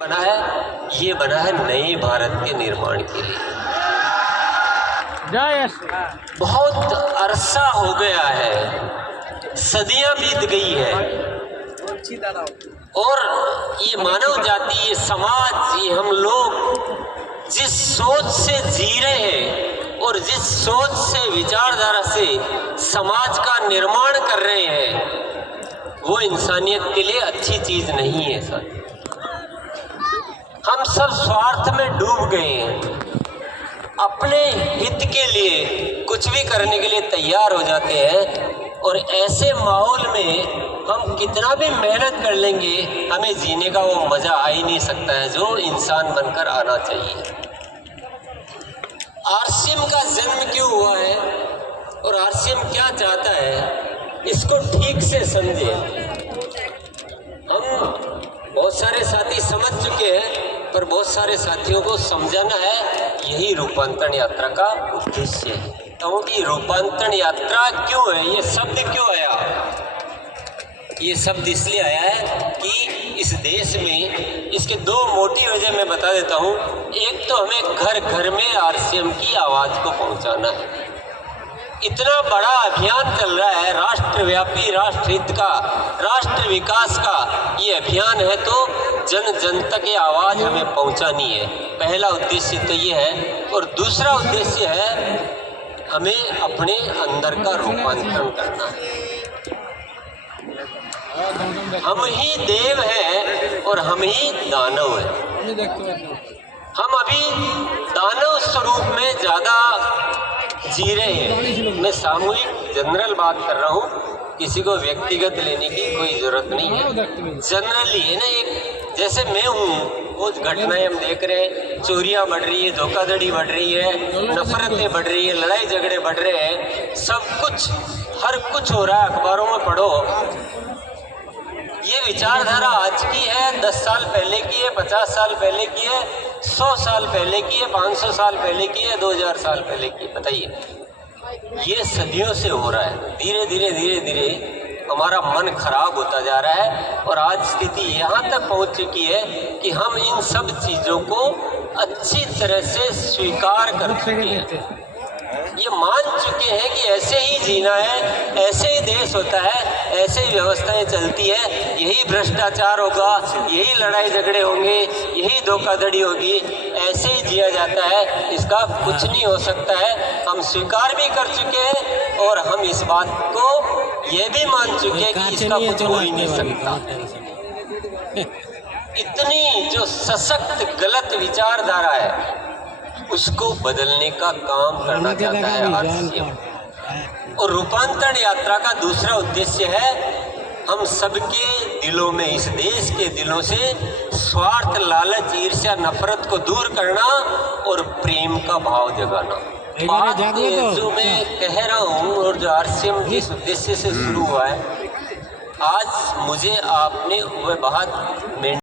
बना है, ये बना है नए भारत के निर्माण के लिए। बहुत अरसा हो गया है, सदियां बीत गई है और ये मानव जाति, ये समाज, ये हम लोग जिस सोच से जी रहे हैं और जिस सोच से, विचारधारा से समाज का निर्माण कर रहे हैं, वो इंसानियत के लिए अच्छी चीज नहीं है सर। हम सब स्वार्थ में डूब गए हैं, अपने हित के लिए कुछ भी करने के लिए तैयार हो जाते हैं और ऐसे माहौल में हम कितना भी मेहनत कर लेंगे, हमें जीने का वो मजा आ ही नहीं सकता है जो इंसान बनकर आना चाहिए। आरसीएम का जन्म क्यों हुआ है और आरसीएम क्या चाहता है, इसको ठीक से समझे। हम बहुत सारे साथी समझ चुके हैं, पर बहुत सारे साथियों को समझाना है, यही रूपांतरण यात्रा का उद्देश्य है। तो ये रूपांतरण यात्रा क्यों है, ये शब्द क्यों आया? ये शब्द इसलिए आया है कि इस देश में इसके दो मोटी वजह मैं बता देता हूँ। एक तो हमें घर घर में आरसीएम की आवाज़ को पहुँचाना है। इतना बड़ा अभियान चल रहा है, राष्ट्रव्यापी, राष्ट्रहित का, राष्ट्र विकास का ये अभियान है, तो जन जन तक ये आवाज़ हमें पहुंचानी है। पहला उद्देश्य तो ये है और दूसरा उद्देश्य है हमें अपने अंदर का रूपांतरण करना है। हम ही देव हैं और हम ही दानव हैं। हम अभी दानव स्वरूप में ज़्यादा जी रहे हैं। मैं सामूहिक जनरल बात कर रहा हूँ, किसी को व्यक्तिगत लेने की कोई ज़रूरत नहीं है। जनरली है ना, एक जैसे मैं हूँ, वो घटनाएं हम देख रहे हैं, चोरियाँ बढ़ रही है, धोखाधड़ी बढ़ रही है, नफरतें बढ़ रही है, लड़ाई झगड़े बढ़ रहे हैं, सब कुछ, हर कुछ हो रहा है, अखबारों में पढ़ो। ये विचारधारा आज की है, 10 साल पहले की है, 50 साल पहले की है, 100 साल पहले की है, 500 साल पहले की है, 2000 साल पहले की है। बताइए, ये सदियों से हो रहा है। धीरे धीरे धीरे धीरे हमारा मन खराब होता जा रहा है और आज स्थिति यहाँ तक पहुँच चुकी है कि हम इन सब चीज़ों को अच्छी तरह से स्वीकार कर चुके हैं। ये मान चुके हैं कि ऐसे ही जीना है, ऐसे ही देश होता है, ऐसे ही व्यवस्थाएं चलती है, यही भ्रष्टाचार होगा, यही लड़ाई झगड़े होंगे, यही धोखाधड़ी होगी, ऐसे ही जिया जाता है, इसका कुछ नहीं हो सकता है। हम स्वीकार भी कर चुके हैं और हम इस बात को ये भी मान चुके हैं कि इसका कुछ हो ही नहीं सकता। इतनी जो सशक्त गलत विचारधारा है, उसको बदलने का काम करना चाहता है आरसीएम। और रूपांतरण यात्रा का दूसरा उद्देश्य है हम सबके दिलों में, इस देश के दिलों से स्वार्थ, लालच, ईर्ष्या, नफरत को दूर करना और प्रेम का भाव जगाना। बात जो मैं कह रहा हूँ और जो आरसीएम जिस उद्देश्य से शुरू हुआ है, आज मुझे आपने वह बात